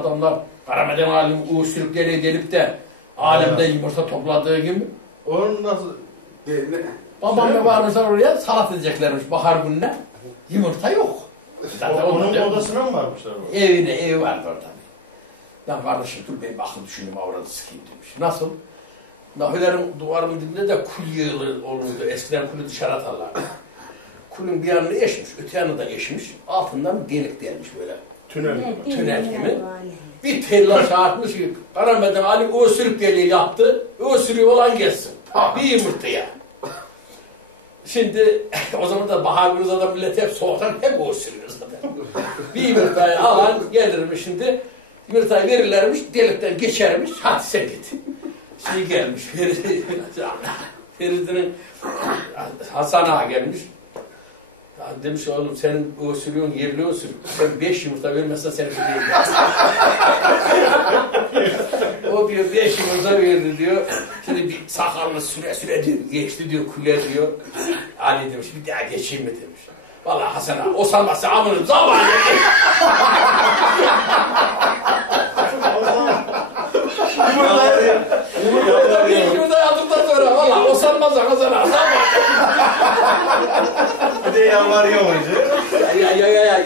adamlar Karameden alim uğursuzlukları gelip de alemde yumurta topladığı gibi. Onun nasıl? Babam ve varmışlar oraya salat edeceklermiş bahar gününe. Yumurta yok. Onun odasına mı varmışlar? Evi vardı orada. Ben kardeşim dur ben akıl düşündüm avradı sıkayım demiş. Nasıl? Nahülerin duvarının dibinde de kul yığılı olurdu. Eskiden kulü dışarı atarlardı. Kulün bir yanını eşmiş, öte yanını da eşmiş. Altından delik delmiş böyle. Tünel gibi. Bir tella çağırtmış ki Karameden Ali o sürük deliği yaptı. O sürüğü olan gelsin. Bir yumurtaya. Şimdi o zaman da bahar günü da millet hep soğuktan hep o sürüyor zaten. Bir yumurtayı alan gelirmiş şimdi. Yumurtayı verirlermiş, delikten geçermiş. Hadi sen git. Şey gelmiş, Feridun'un Hasan Ağa gelmiş. Demiş oğlum senin o sürüyorsun yerli o sürü. Sen 5 yumurta vermezsen seni değil. O diyor 5 yumurta verdi diyor. Şimdi bir sakallı süre diyor. Geçti diyor kule diyor. Ali demiş bir daha geçeyim mi demiş. Vallahi Hasan Ağa o sanmazsa amınım zamanı. Yumurta yaptıktan sonra valla o sanmazsa Hasan Ağa zamanı. Bir de yalvarıyor hoca. Ya